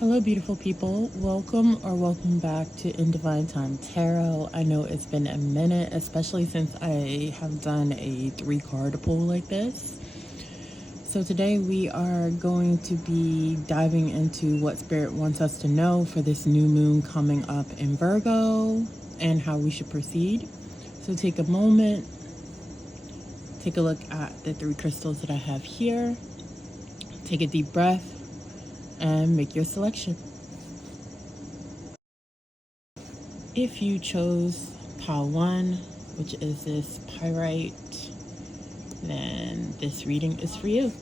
Hello, beautiful people. Welcome back to In Divine Time Tarot. I know it's been a minute, especially since I have done a 3-card pull like this. So today we are going to be diving into what Spirit wants us to know for this new moon coming up in Virgo and how we should proceed. So take a moment, take a look at the 3 crystals that I have here, take a deep breath, and make your selection. If you chose pile 1, which is this pyrite, then this reading is for you.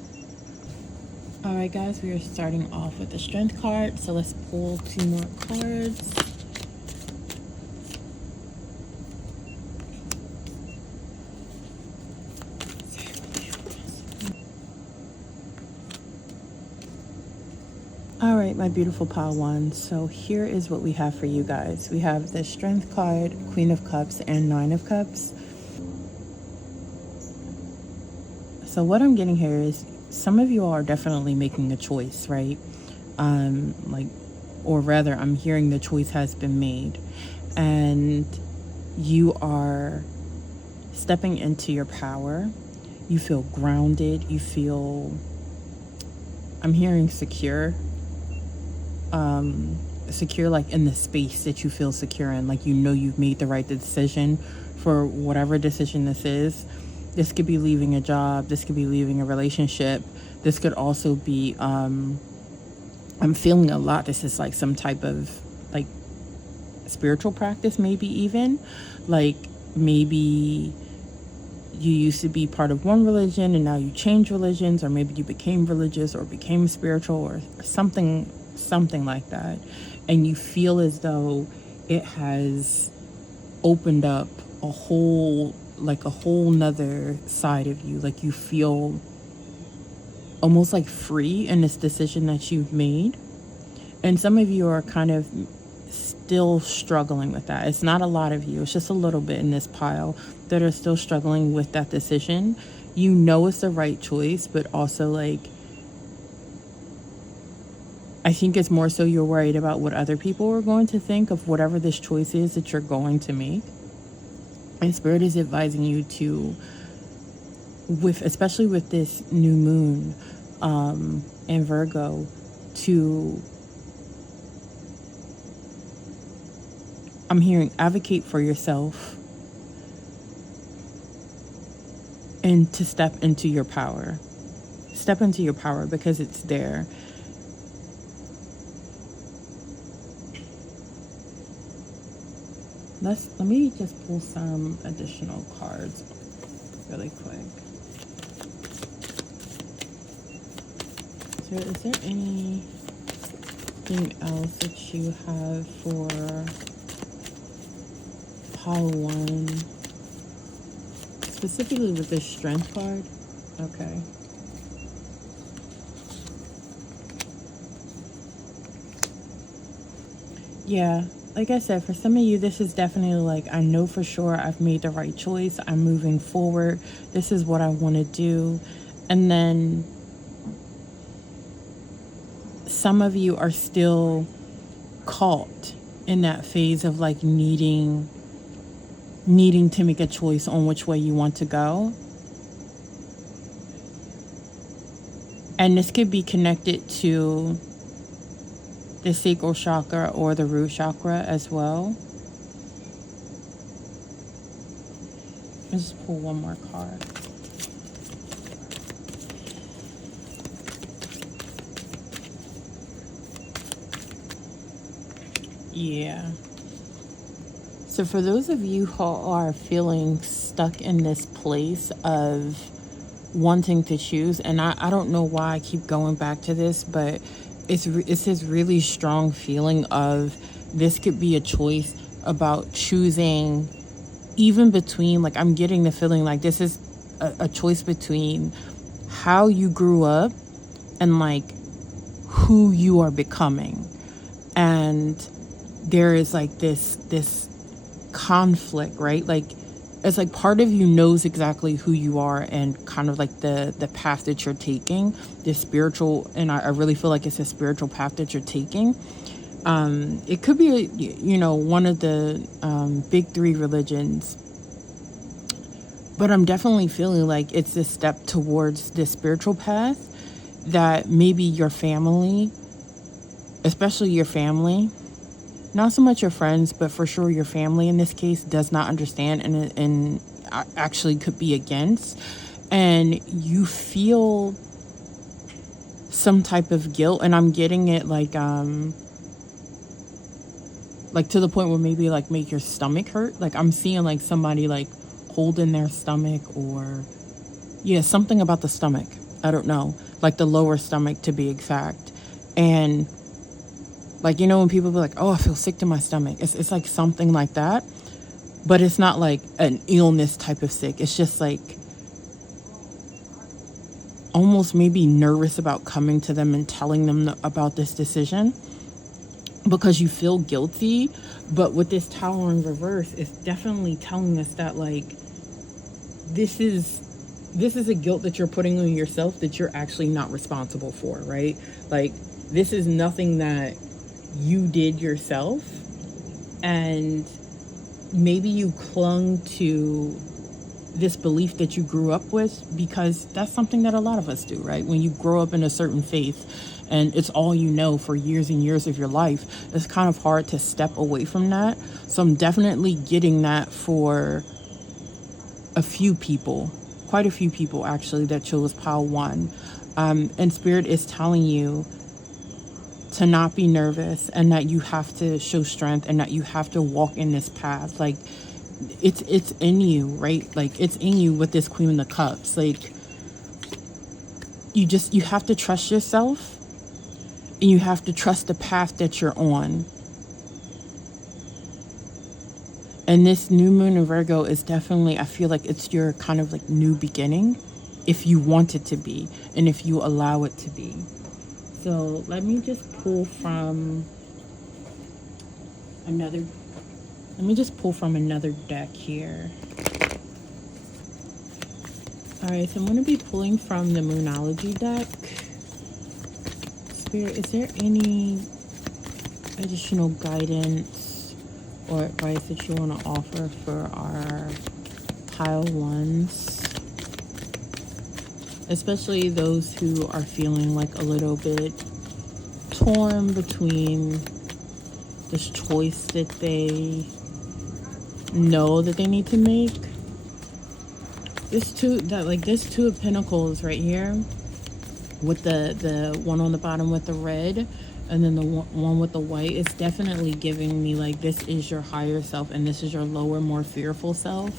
Alright guys, we are starting off with the strength card, so let's pull 2 more cards. Alright, my beautiful pile 1, so here is what we have for you guys. We have the strength card, Queen of Cups, and 9 of Cups. So what I'm getting here is some of you are definitely making a choice, right? Or rather, I'm hearing the choice has been made, and you are stepping into your power. You feel grounded. You feel, I'm hearing secure. Secure, like in the space that you feel secure in, like you know you've made the right decision for whatever decision this is. This could be leaving a job, this could be leaving a relationship, this could also be I'm feeling a lot, this is like some type of like spiritual practice, maybe even like maybe you used to be part of one religion and now you changed religions, or maybe you became religious or became spiritual or something like that, and you feel as though it has opened up a whole nother side of you. Like you feel almost like free in this decision that you've made, and some of you are kind of still struggling with that. It's not a lot of you, it's just a little bit in this pile that are still struggling with that decision. You know it's the right choice, but also like I think it's more so you're worried about what other people are going to think of whatever this choice is that you're going to make. And Spirit is advising you to, especially with this new moon in Virgo, to, I'm hearing, advocate for yourself and to step into your power. Step into your power because it's there. Let me just pull some additional cards really quick. So is there anything else that you have for pile 1? Specifically with this strength card? Okay. Yeah. Like I said, for some of you, this is definitely like, I know for sure I've made the right choice. I'm moving forward. This is what I want to do. And then some of you are still caught in that phase of like needing to make a choice on which way you want to go. And this could be connected to the sacral chakra or the root chakra as well. Let's just pull one more card. Yeah. So for those of you who are feeling stuck in this place of wanting to choose, and I don't know why I keep going back to this, but it's this really strong feeling of this could be a choice about choosing, even between, like I'm getting the feeling like this is a choice between how you grew up and like who you are becoming. And there is like this conflict, right? Like it's like part of you knows exactly who you are and kind of like the path that you're taking, this spiritual, and I really feel like it's a spiritual path that you're taking. It could be one of the big three religions, but I'm definitely feeling like it's a step towards this spiritual path that maybe your family, especially your family, not so much your friends, but for sure your family in this case, does not understand and actually could be against. And you feel some type of guilt, and I'm getting it like to the point where maybe like make your stomach hurt. Like I'm seeing like somebody like holding their stomach, or something about the stomach. I don't know, like the lower stomach to be exact. And like, when people be like, oh, I feel sick to my stomach. It's like something like that. But it's not like an illness type of sick. It's just like almost maybe nervous about coming to them and telling them about this decision because you feel guilty. But with this Tower in reverse, it's definitely telling us that like this is a guilt that you're putting on yourself that you're actually not responsible for, right? Like this is nothing that you did yourself, and maybe you clung to this belief that you grew up with because that's something that a lot of us do, right? When you grow up in a certain faith and it's all you know for years and years of your life, it's kind of hard to step away from that. So I'm definitely getting that for a few people, quite a few people actually, that chose pile 1. And Spirit is telling you to not be nervous, and that you have to show strength, and that you have to walk in this path. Like it's in you, right? Like it's in you with this Queen of Cups. Like you have to trust yourself, and you have to trust the path that you're on. And this new moon in Virgo is definitely, I feel like it's your kind of like new beginning, if you want it to be, and if you allow it to be. So let me just pull from another deck here. All right, so I'm going to be pulling from the Moonology deck. Spirit, is there any additional guidance or advice that you want to offer for our pile 1s? Especially those who are feeling like a little bit torn between this choice that they know that they need to make. This Two of Pentacles right here, with the one on the bottom with the red, and then the one with the white, it's definitely giving me like this is your higher self, and this is your lower, more fearful self.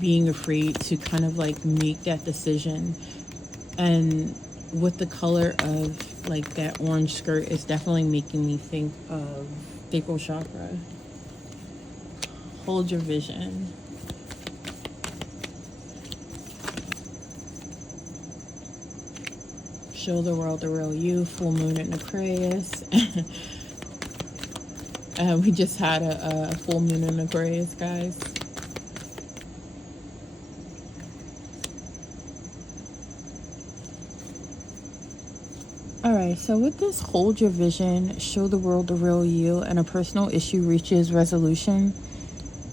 Being afraid to kind of like make that decision. And with the color of like that orange skirt, it's definitely making me think of sacral chakra. Hold your vision. Show the world the real you. Full moon in Aquarius. We just had a full moon in Aquarius, guys. Alright, so with this hold your vision, show the world the real you, and a personal issue reaches resolution,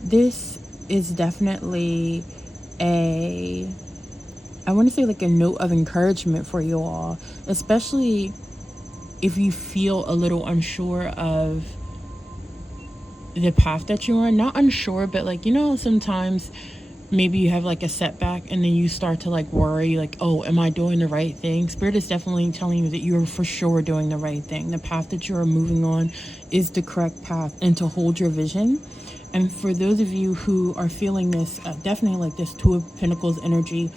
this is definitely I want to say like a note of encouragement for you all, especially if you feel a little unsure of the path that you're on. Not unsure, but like, sometimes maybe you have like a setback and then you start to like worry, like, oh, am I doing the right thing? Spirit is definitely telling you that you're for sure doing the right thing. The path that you're moving on is the correct path, and to hold your vision. And for those of you who are feeling this, definitely like this Two of Pentacles energy,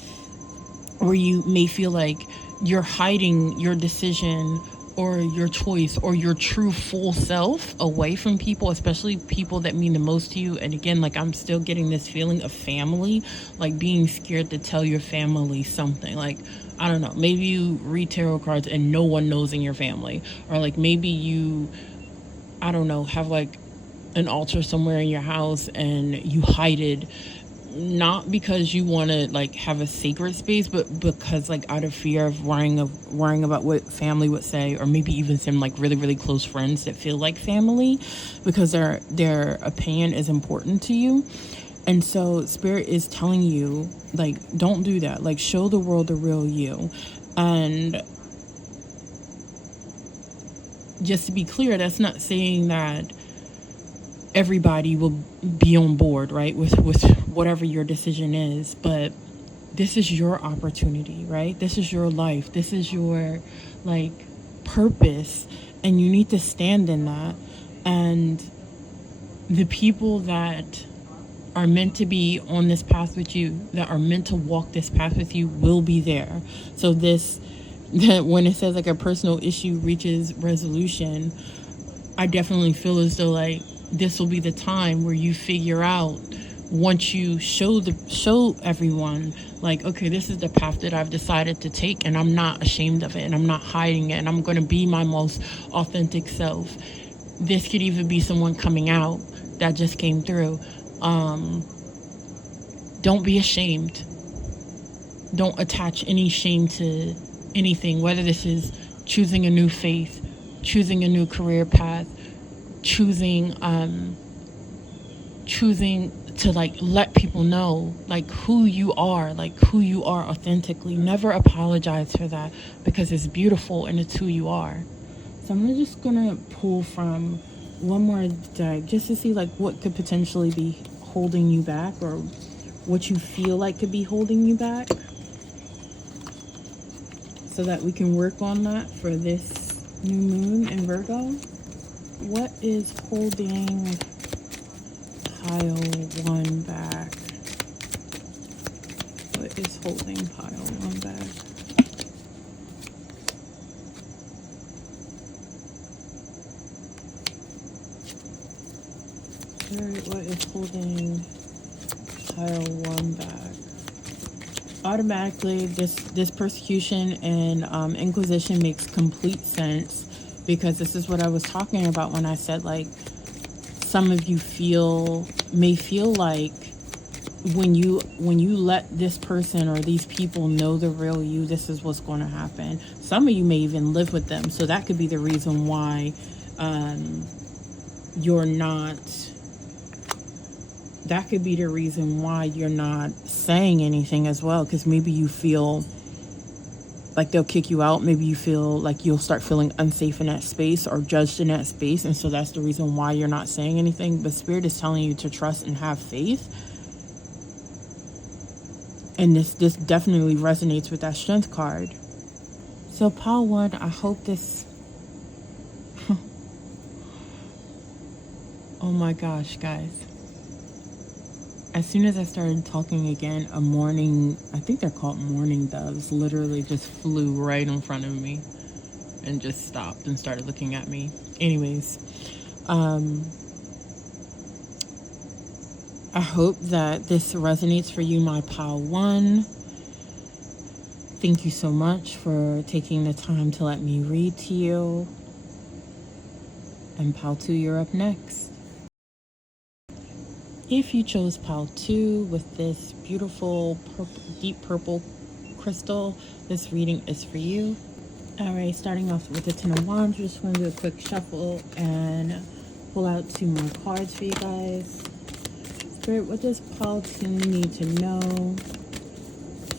or you may feel like you're hiding your decision or your choice or your true full self away from people, especially people that mean the most to you. And again, like I'm still getting this feeling of family, like being scared to tell your family something. Like, I don't know, maybe you read tarot cards and no one knows in your family, or like maybe you, I don't know, have like an altar somewhere in your house and you hide it, not because you want to like have a sacred space, but because like out of fear of worrying about what family would say, or maybe even some like really really close friends that feel like family, because their opinion is important to you. And so spirit is telling you, like, don't do that. Like, show the world the real you. And just to be clear, that's not saying that everybody will be on board, right, with whatever your decision is, but this is your opportunity, right? This is your life. This is your like purpose, and you need to stand in that. And the people that are meant to be on this path with you, that are meant to walk this path with you, will be there. So that when it says like a personal issue reaches resolution, I definitely feel as though like this will be the time where you figure out, once you show everyone like, okay, this is the path that I've decided to take, and I'm not ashamed of it, and I'm not hiding it, and I'm going to be my most authentic self. This could even be someone coming out that just came through. Don't be ashamed. Don't attach any shame to anything, whether this is choosing a new faith, choosing a new career path, choosing to like let people know like who you are authentically. Never apologize for that, because it's beautiful and it's who you are. So I'm just gonna pull from one more deck just to see like what could potentially be holding you back, or what you feel like could be holding you back, so that we can work on that for this new moon in Virgo. What is holding pile 1 back? What is holding pile 1 back? What is holding pile 1 back? Automatically, this persecution and inquisition makes complete sense, because this is what I was talking about when I said like some of you may feel like when you let this person or these people know the real you, this is what's going to happen. Some of you may even live with them, so that could be the reason why you're not. That could be the reason why you're not saying anything as well, because maybe you feel like they'll kick you out. Maybe you feel like you'll start feeling unsafe in that space or judged in that space, and so that's the reason why you're not saying anything. But Spirit is telling you to trust and have faith, and this definitely resonates with that Strength card. So pile 1, I hope this oh my gosh, guys. As soon as I started talking again, a morning, I think they're called mourning doves, literally just flew right in front of me and just stopped and started looking at me. Anyways, I hope that this resonates for you, my pile 1. Thank you so much for taking the time to let me read to you. And pile 2, you're up next. If you chose pile 2 with this beautiful deep purple crystal, this reading is for you. All right, starting off with the 10 of Wands, we're just going to do a quick shuffle and pull out 2 more cards for you guys. Spirit, what does pile 2 need to know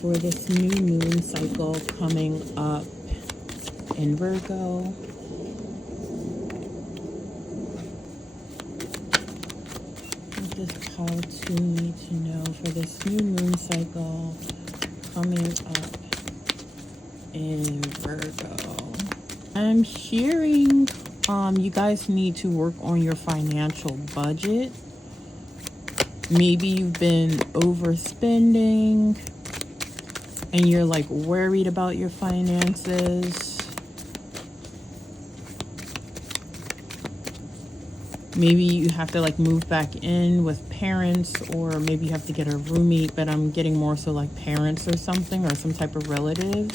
for this new moon cycle coming up in Virgo? Pile 2 need to know for this new moon cycle coming up in Virgo? I'm hearing you guys need to work on your financial budget. Maybe you've been overspending and you're like worried about your finances. Maybe you have to like move back in with parents, or maybe you have to get a roommate, but I'm getting more so like parents or something, or some type of relative.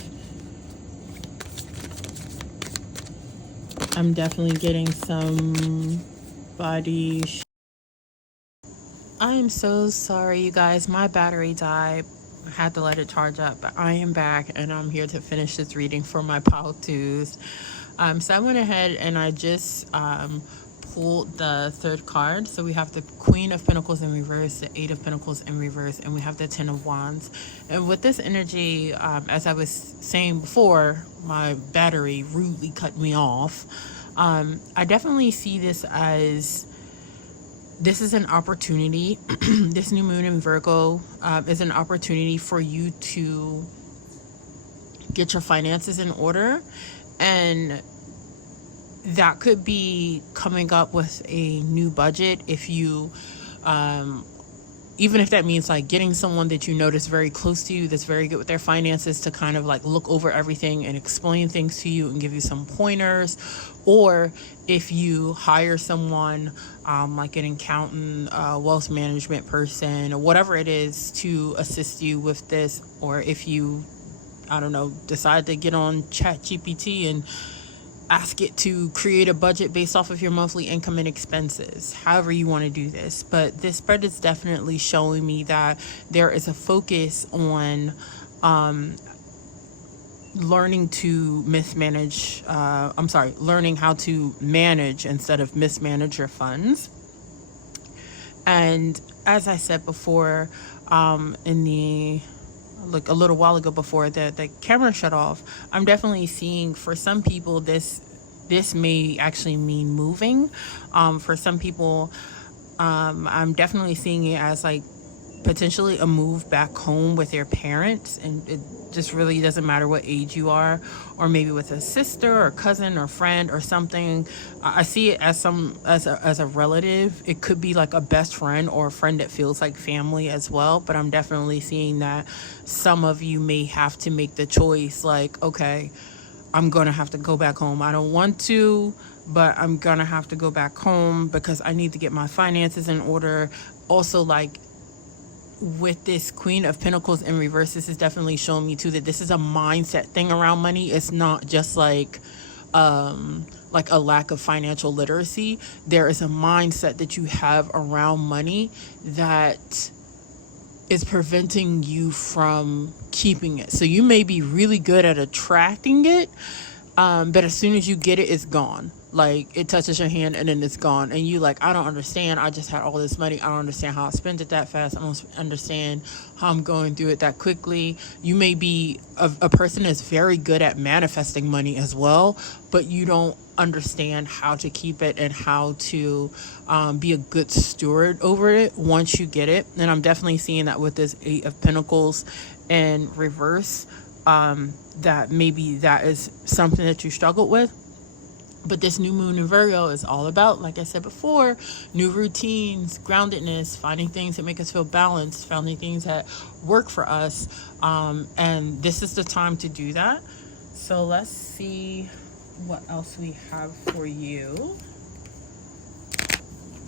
I'm definitely getting somebody I am so sorry, you guys. My battery died. I had to let it charge up, but I am back and I'm here to finish this reading for my pile twos. So I went ahead and I just pulled the third card. So we have the Queen of Pentacles in reverse, the Eight of Pentacles in reverse, and we have the Ten of Wands. And with this energy, as I was saying before, my battery rudely cut me off. I definitely see this is an opportunity. This new moon in Virgo is an opportunity for you to get your finances in order. And that could be coming up with a new budget if you, even if that means like getting someone that you know that's very close to you, that's very good with their finances, to kind of like look over everything and explain things to you and give you some pointers. Or if you hire someone like an accountant, wealth management person, or whatever it is to assist you with this. Or if you, I don't know, decide to get on ChatGPT and ask it to create a budget based off of your monthly income and expenses, however you want to do this. But this spread is definitely showing me that there is a focus on learning how to manage instead of mismanage your funds. And as I said before, like a little while ago before the camera shut off, I'm definitely seeing for some people this may actually mean moving. For some people, I'm definitely seeing it as like potentially a move back home with your parents, and it just really doesn't matter what age you are, or maybe with a sister or cousin or friend or something. I see it as a relative. It could be like a best friend or a friend that feels like family as well. But I'm definitely seeing that some of you may have to make the choice, like, okay, I'm gonna have to go back home. I don't want to, but I'm gonna have to go back home because I need to get my finances in order. Also, like, with this Queen of Pentacles in reverse, this is definitely showing me too that this is a mindset thing around money. It's not just like a lack of financial literacy. There is a mindset that you have around money that is preventing you from keeping it. So you may be really good at attracting it, but as soon as you get it, it's gone. Like, it touches your hand and then it's gone. And you like, I don't understand. I just had all this money. I don't understand how I spent it that fast. I don't understand how I'm going through it that quickly. You may be a person that's very good at manifesting money as well, but you don't understand how to keep it and how to be a good steward over it once you get it. And I'm definitely seeing that with this Eight of Pentacles in reverse, that maybe that is something that you struggled with. But this new moon in Virgo is all about, like I said before, new routines, groundedness, finding things that make us feel balanced, finding things that work for us. And this is the time to do that. So let's see what else we have for you.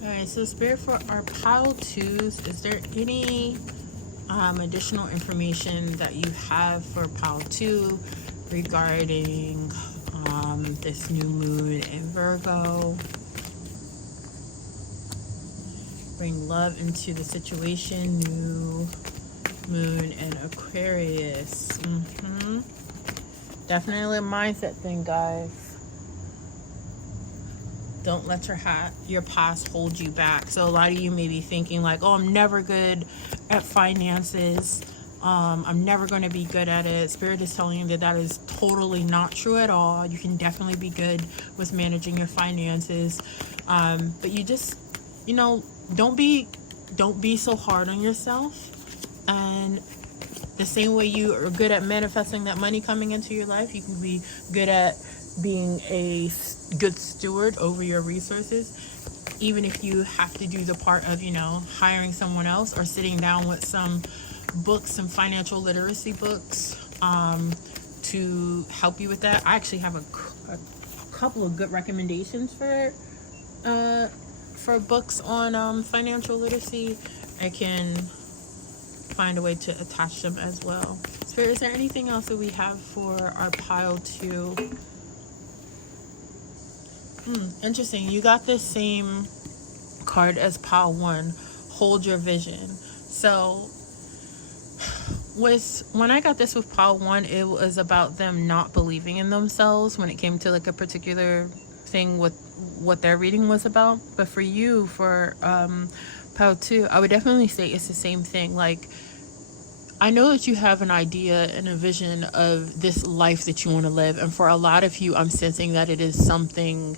All right, so Spirit, for our pile twos, is there any additional information that you have for pile two regarding this new moon in Virgo? Bring love into the situation. New moon in Aquarius. Definitely a mindset thing, guys. Don't let your past hold you back. So a lot of you may be thinking like, oh, I'm never good at finances. I'm never going to be good at it. Spirit is telling you that that is totally not true at all. You can definitely be good with managing your finances. But you just, don't be so hard on yourself. And the same way you are good at manifesting that money coming into your life, you can be good at being a good steward over your resources. Even if you have to do the part of, hiring someone else or sitting down with some books, some financial literacy books, to help you with that. I actually have a couple of good recommendations for books on financial literacy. I can find a way to attach them as well. Spirit, is there anything else that we have for our pile two? Interesting. You got this same card as pile one, hold your vision. So when I got this with pile one, it was about them not believing in themselves when it came to like a particular thing with what their reading was about. But for you, for pile two, I would definitely say it's the same thing. Like, I know that you have an idea and a vision of this life that you want to live, and for a lot of you, I'm sensing that it is something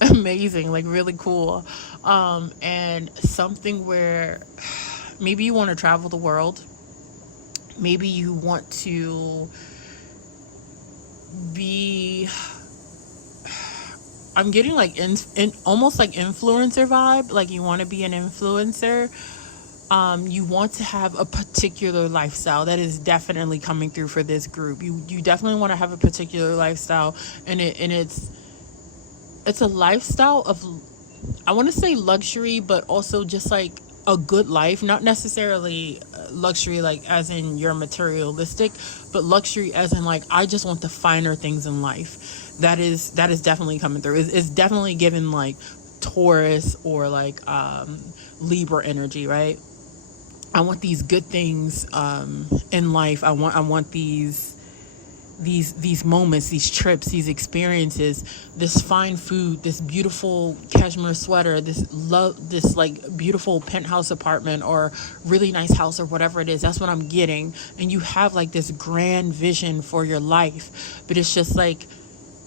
amazing, like really cool, and something where maybe you want to travel the world. Maybe you want to be, I'm getting like in almost like influencer vibe. Like you want to be an influencer. You want to have a particular lifestyle. That is definitely coming through for this group. You definitely want to have a particular lifestyle, and it's a lifestyle of, I want to say luxury, but also just like a good life. Not necessarily luxury like as in you're materialistic, but luxury as in like, I just want the finer things in life. That is definitely coming through. It's definitely given like Taurus or like Libra energy, right? I want these good things in life. I want these moments, these trips, these experiences, this fine food, this beautiful cashmere sweater, this like beautiful penthouse apartment or really nice house or whatever it is. That's what I'm getting. And you have like this grand vision for your life, but it's just like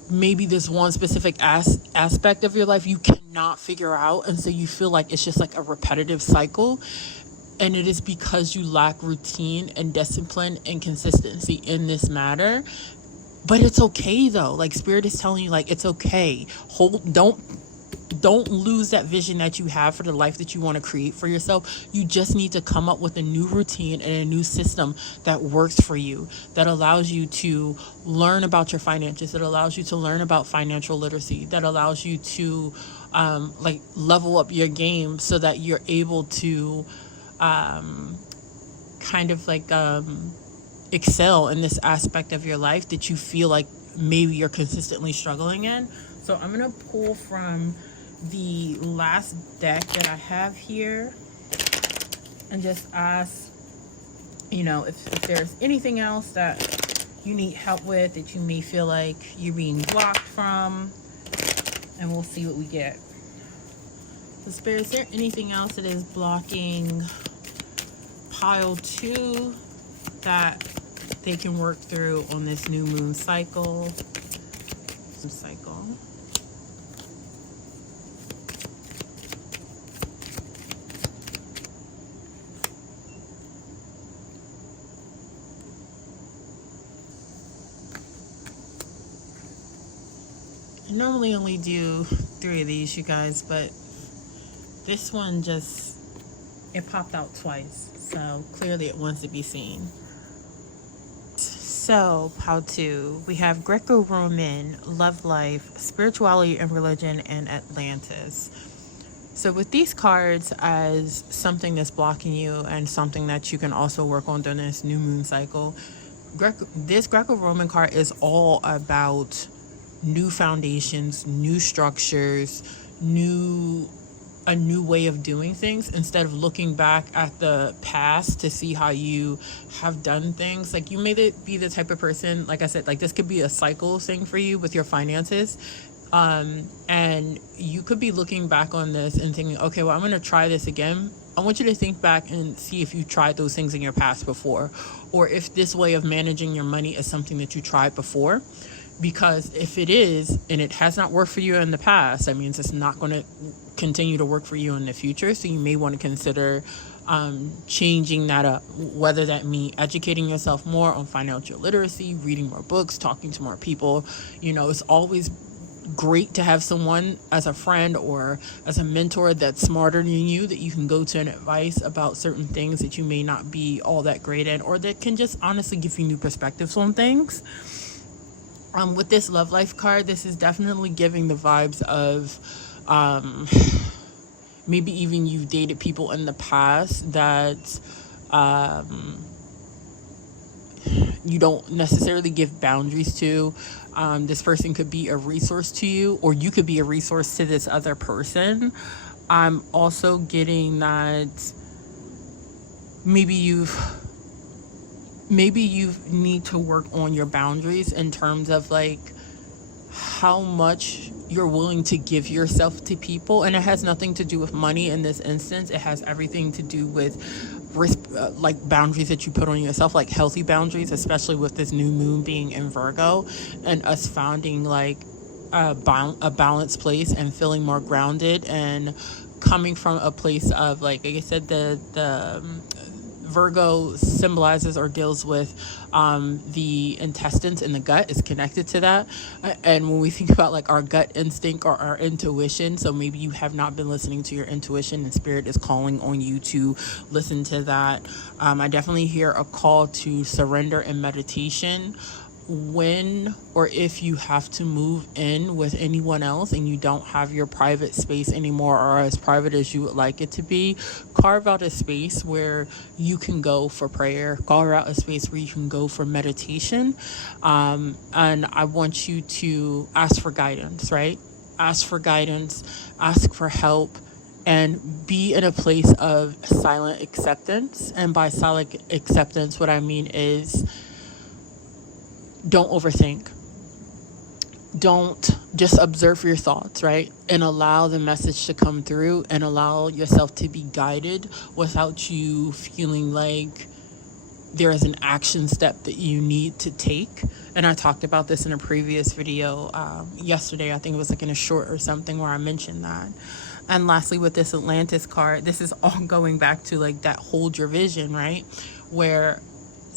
maybe this one specific aspect of your life you cannot figure out, and so you feel like it's just like a repetitive cycle. And it is because you lack routine and discipline and consistency in this matter. But it's okay though. Like Spirit is telling you, like, it's okay. Don't lose that vision that you have for the life that you want to create for yourself. You just need to come up with a new routine and a new system that works for you, that allows you to learn about your finances, that allows you to learn about financial literacy, that allows you to like level up your game so that you're able to kind of like excel in this aspect of your life that you feel like maybe you're consistently struggling in. So I'm gonna pull from the last deck that I have here and just ask, you know, if there's anything else that you need help with, that you may feel like you're being blocked from, and we'll see what we get. So Spirit, is there anything else that is blocking pile two that they can work through on this new moon cycle? I normally only do 3 of these, you guys, but this one just, it popped out twice, so clearly it wants to be seen. So, pile 2, we have Greco-Roman, love life, spirituality and religion, and Atlantis. So with these cards as something that's blocking you and something that you can also work on during this new moon cycle, this Greco-Roman card is all about new foundations, new structures, a new way of doing things, instead of looking back at the past to see how you have done things. Like, you may be the type of person, like I said, like this could be a cycle thing for you with your finances. And you could be looking back on this and thinking, okay, well, I'm going to try this again. I want you to think back and see if you tried those things in your past before, or if this way of managing your money is something that you tried before. Because if it is, and it has not worked for you in the past, that means it's not going to continue to work for you in the future. So you may want to consider changing that up, whether that means educating yourself more on financial literacy, reading more books, talking to more people. You know, it's always great to have someone as a friend or as a mentor that's smarter than you, that you can go to and advice about certain things that you may not be all that great at, or that can just honestly give you new perspectives on things. With this love life card, this is definitely giving the vibes of maybe even you've dated people in the past that you don't necessarily give boundaries to. This person could be a resource to you, or you could be a resource to this other person. I'm also getting that maybe you need to work on your boundaries in terms of like how much you're willing to give yourself to people. And it has nothing to do with money in this instance. It has everything to do with like boundaries that you put on yourself, like healthy boundaries, especially with this new moon being in Virgo and us finding like a balanced place and feeling more grounded and coming from a place of like I said, the Virgo symbolizes or deals with the intestines and the gut is connected to that. And when we think about like our gut instinct or our intuition, so maybe you have not been listening to your intuition and spirit is calling on you to listen to that. I definitely hear a call to surrender and meditation. When or if you have to move in with anyone else and you don't have your private space anymore or as private as you would like it to be, carve out a space where you can go for prayer, carve out a space where you can go for meditation. And I want you to ask for guidance, right? Ask for guidance, ask for help, and be in a place of silent acceptance. And by silent acceptance, what I mean is don't overthink. Don't just observe your thoughts, right? And allow the message to come through and allow yourself to be guided without you feeling like there is an action step that you need to take. And I talked about this in a previous video yesterday. I think it was like in a short or something where I mentioned that. And lastly, with this Atlantis card, this is all going back to like that hold your vision, right? Where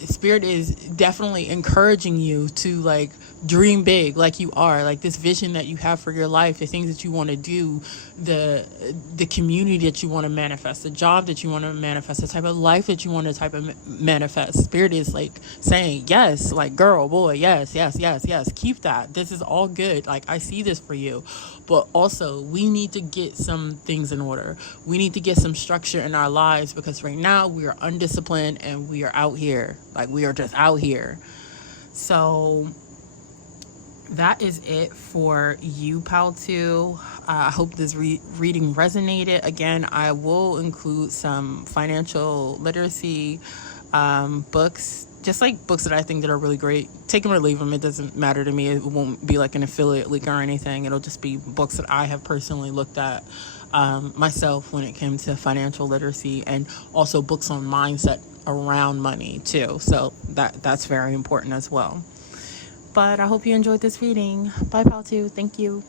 Spirit is definitely encouraging you to like dream big, like you are, like this vision that you have for your life, the things that you want to do, the community that you want to manifest, the job that you want to manifest, the type of life that you want to manifest. Spirit is like saying, yes, like girl, boy, yes, yes, yes, yes, keep that. This is all good. Like I see this for you. But also we need to get some things in order. We need to get some structure in our lives because right now we are undisciplined and we are out here. Like we are just out here. So that is it for you, Pal 2. I hope this reading resonated. Again, I will include some financial literacy books, just like books that I think that are really great. Take them or leave them. It doesn't matter to me. It won't be like an affiliate link or anything. It'll just be books that I have personally looked at myself when it came to financial literacy, and also books on mindset around money too. So that's very important as well. But I hope you enjoyed this reading. Bye, Pal 2. Thank you.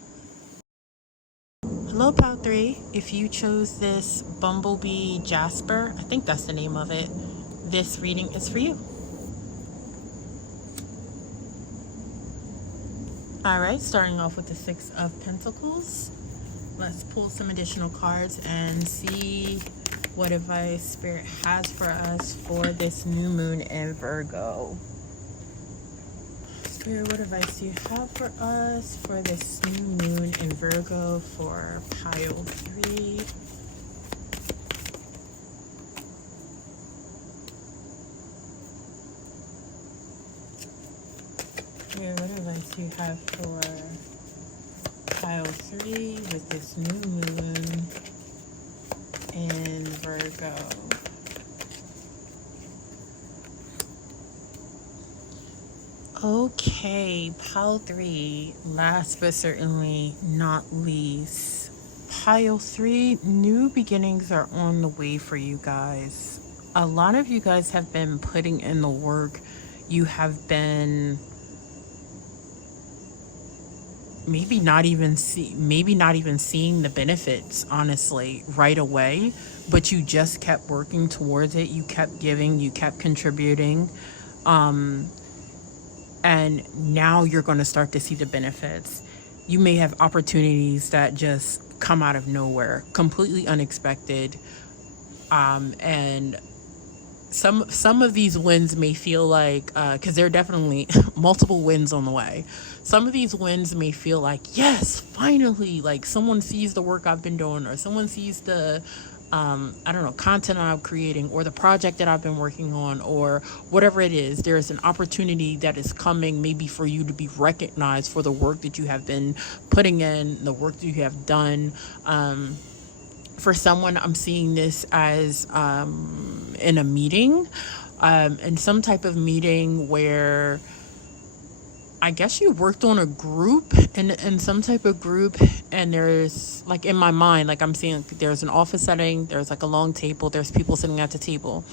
Hello, Pal 3. If you chose this Bumblebee Jasper, I think that's the name of it, this reading is for you. All right, starting off with the Six of Pentacles. Let's pull some additional cards and see what advice Spirit has for us for this new moon in Virgo. Spirit, what advice do you have for us for this new moon in Virgo for pile 3? Spirit, what advice do you have for pile 3 with this new moon in Virgo? Okay, pile 3, last but certainly not least. Pile 3, new beginnings are on the way for you guys. A lot of you guys have been putting in the work. You have been maybe not even seeing the benefits, honestly, right away, but you just kept working towards it. You kept giving, you kept contributing. And now you're going to start to see the benefits. You may have opportunities that just come out of nowhere, completely unexpected. And some of these wins may feel like, because there are definitely multiple wins on the way. Some of these wins may feel like, yes, finally, like someone sees the work I've been doing, or someone sees the content I'm creating, or the project that I've been working on, or whatever it is. There's an opportunity that is coming, maybe for you to be recognized for the work that you have been putting in, the work that you have done. For someone, I'm seeing this as in a meeting, in some type of meeting where I guess you worked on a group, in some type of group, and there's like, in my mind, like I'm seeing there's an office setting, there's like a long table, there's people sitting at the table.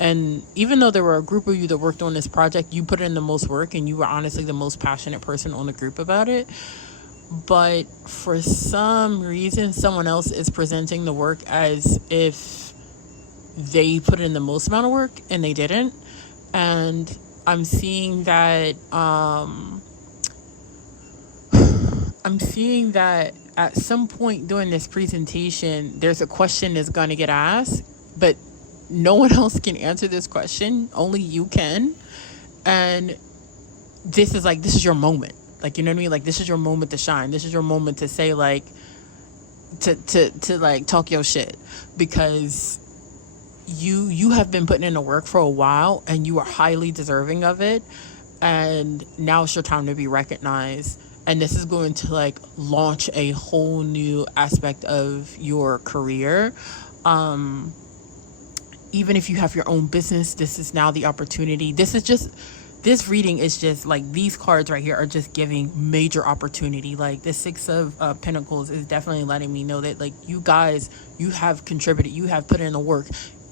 And even though there were a group of you that worked on this project, you put in the most work and you were honestly the most passionate person on the group about it. But for some reason, someone else is presenting the work as if they put in the most amount of work and they didn't. And I'm seeing that at some point during this presentation, there's a question that's going to get asked, but no one else can answer this question. Only you can. And this is your moment. Like, you know what I mean? Like, this is your moment to shine. This is your moment to say, like, to like talk your shit, because you have been putting in the work for a while and you are highly deserving of it, and now it's your time to be recognized. And this is going to like launch a whole new aspect of your career. Even if you have your own business, this is now the opportunity. This reading is just like, these cards right here are just giving major opportunity. Like the Six of Pentacles is definitely letting me know that like, you guys, you have contributed, you have put in the work.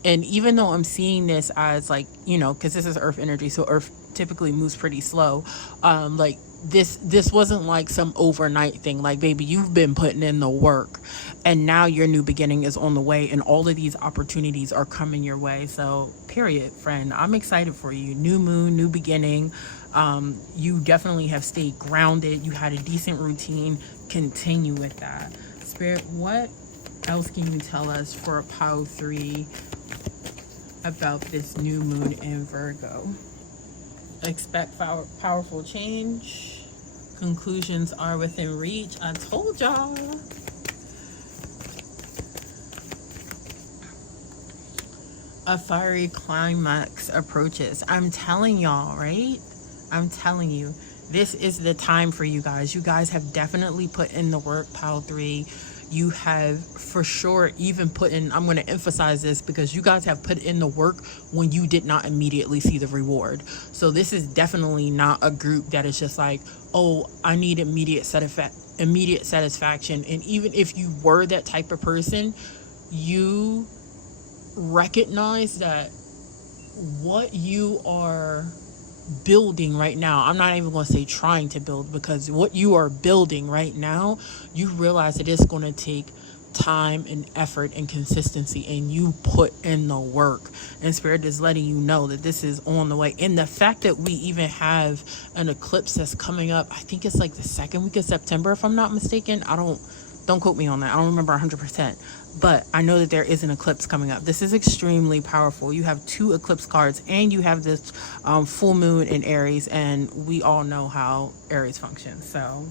And even though I'm seeing this as like, you know, because this is earth energy, so earth typically moves pretty slow, like this wasn't like some overnight thing. Like, baby, you've been putting in the work, and now your new beginning is on the way, and all of these opportunities are coming your way. So period, friend, I'm excited for you. New moon, new beginning. You definitely have stayed grounded. You had a decent routine. Continue with that. Spirit, what else can you tell us for pile 3 about this new moon in Virgo? Expect powerful change. Conclusions are within reach. I told y'all. A fiery climax approaches. I'm telling y'all, right? I'm telling you, this is the time for you guys. You guys have definitely put in the work, pile 3. You have for sure even put in, I'm going to emphasize this because you guys have put in the work when you did not immediately see the reward. So this is definitely not a group that is just like, oh, I need immediate satisfaction. And even if you were that type of person, you recognize that what you are building right now, I'm not even going to say trying to build, because what you are building right now, you realize that it's going to take time and effort and consistency, and you put in the work, and Spirit is letting you know that this is on the way. And the fact that we even have an eclipse that's coming up, I think it's like the second week of September, if I'm not mistaken. Don't quote me on that, I don't remember 100%, but I know that there is an eclipse coming up. This is extremely powerful. You have 2 eclipse cards, and you have this full moon in Aries, and we all know how Aries functions. So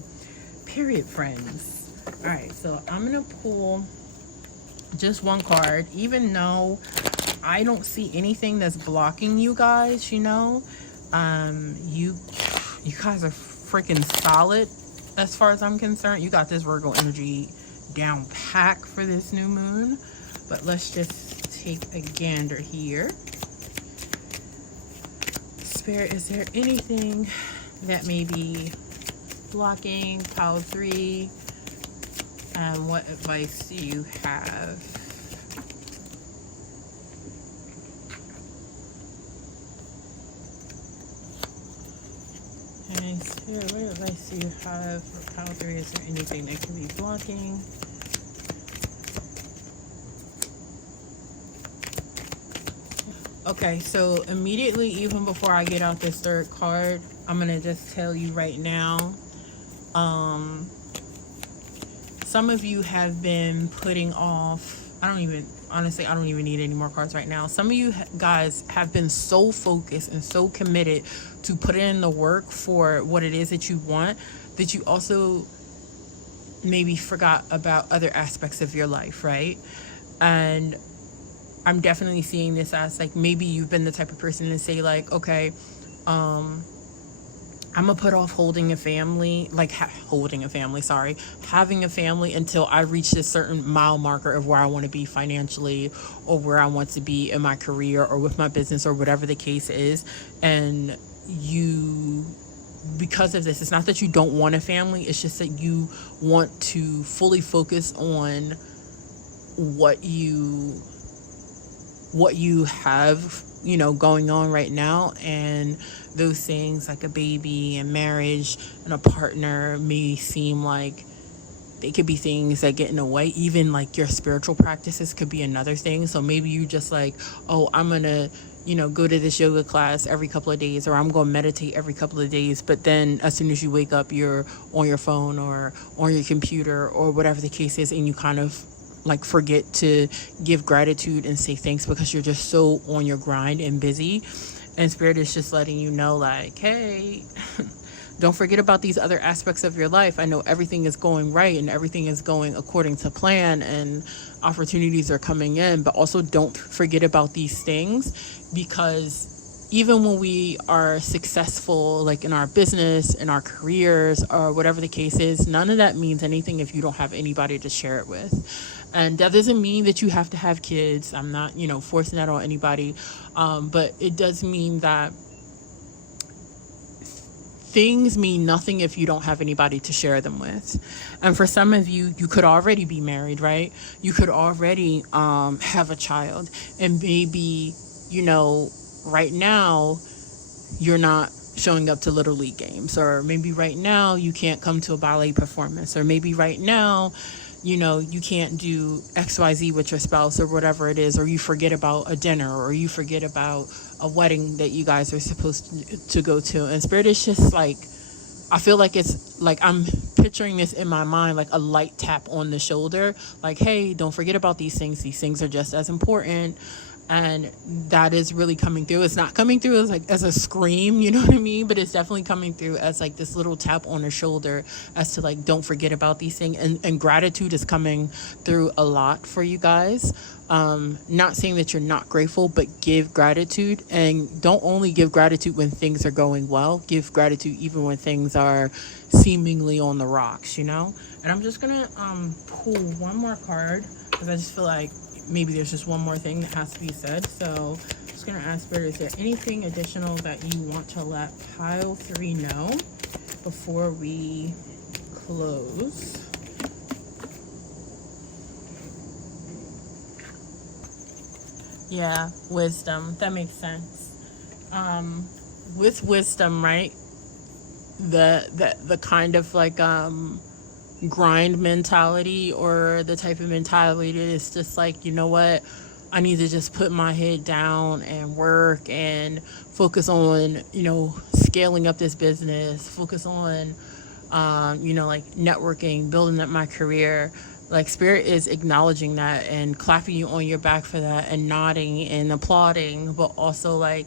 period, friends. All right, so I'm gonna pull just one card, even though I don't see anything that's blocking you guys. You know, you guys are freaking solid. As far as I'm concerned, you got this Virgo energy down pack for this new moon. But let's just take a gander here. Spirit, is there anything that may be blocking pile 3? And what advice do you have? And Spirit, what advice do you have for pile 3? Is there anything that can be blocking? Okay, so immediately, even before I get out this third card, I'm going to just tell you right now, some of you have been putting off, I don't even need any more cards right now. Some of you guys have been so focused and so committed to put in the work for what it is that you want, that you also maybe forgot about other aspects of your life, right? And I'm definitely seeing this as like, maybe you've been the type of person to say like, okay, I'm gonna put off holding a family, like having a family until I reach this certain mile marker of where I want to be financially, or where I want to be in my career or with my business or whatever the case is. And you, because of this, it's not that you don't want a family, it's just that you want to fully focus on what you have, going on right now. And those things like a baby and marriage and a partner may seem like they could be things that get in the way. Even like your spiritual practices could be another thing. So maybe you just like, oh, I'm gonna go to this yoga class every couple of days, or I'm going to meditate every couple of days. But then as soon as you wake up, you're on your phone or on your computer or whatever the case is, and you kind of like forget to give gratitude and say thanks because you're just so on your grind and busy. And Spirit is just letting you know, like, hey, don't forget about these other aspects of your life. I know everything is going right and everything is going according to plan and opportunities are coming in, but also don't forget about these things, because even when we are successful, like in our business, in our careers, or whatever the case is, none of that means anything if you don't have anybody to share it with. And that doesn't mean that you have to have kids. I'm not, forcing that on anybody. But it does mean that things mean nothing if you don't have anybody to share them with. And for some of you, you could already be married, right? You could already have a child. And maybe, right now, you're not showing up to Little League games. Or maybe right now, you can't come to a ballet performance. Or maybe right now, you can't do XYZ with your spouse or whatever it is, or you forget about a dinner, or you forget about a wedding that you guys are supposed to go to. And Spirit is just like, I feel like it's like I'm picturing this in my mind, like a light tap on the shoulder, like, hey, don't forget about these things. These things are just as important. And that is really coming through. It's not coming through as a scream, you know what I mean? But it's definitely coming through as like this little tap on the shoulder as to like, don't forget about these things. And gratitude is coming through a lot for you guys. Not saying that you're not grateful, but give gratitude. And don't only give gratitude when things are going well. Give gratitude even when things are seemingly on the rocks, And I'm just going to pull one more card because I just feel like maybe there's just one more thing that has to be said. So I'm just going to ask Spirit, is there anything additional that you want to let pile 3 know before we close? Yeah, wisdom. That makes sense. With wisdom, right? The kind of like grind mentality, or the type of mentality that is just like, you know what, I need to just put my head down and work and focus on, scaling up this business, focus on, like networking, building up my career. Like Spirit is acknowledging that and clapping you on your back for that and nodding and applauding, but also like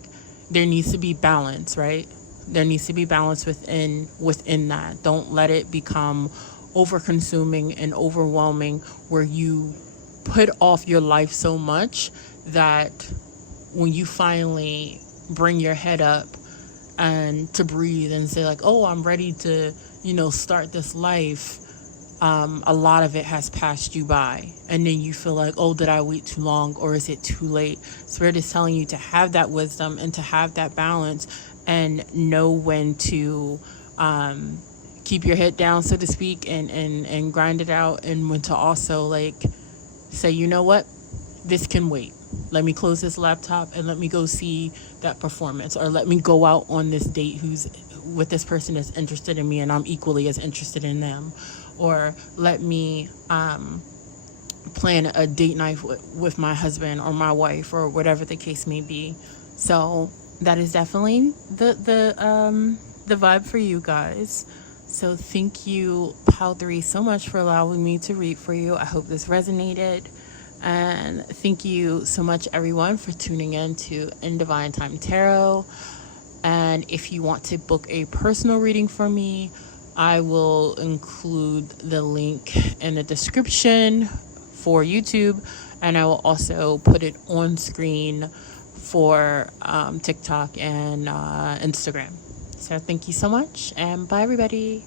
there needs to be balance, right? There needs to be balance within that. Don't let it become over-consuming and overwhelming where you put off your life so much that when you finally bring your head up and to breathe and say like, oh, I'm ready to, start this life, a lot of it has passed you by. And then you feel like, oh, did I wait too long, or is it too late? Spirit is telling you to have that wisdom and to have that balance and know when to keep your head down, so to speak, and grind it out, and when to also like say, you know what, this can wait. Let me close this laptop and let me go see that performance, or let me go out on this date who's with this person is interested in me and I'm equally as interested in them, or let me plan a date night with my husband or my wife or whatever the case may be. So that is definitely the vibe for you guys. So thank you, Pal 3, so much for allowing me to read for you. I hope this resonated. And thank you so much, everyone, for tuning in to In Divine Time Tarot. And if you want to book a personal reading for me, I will include the link in the description for YouTube. And I will also put it on screen for TikTok and Instagram. So thank you so much, and bye everybody.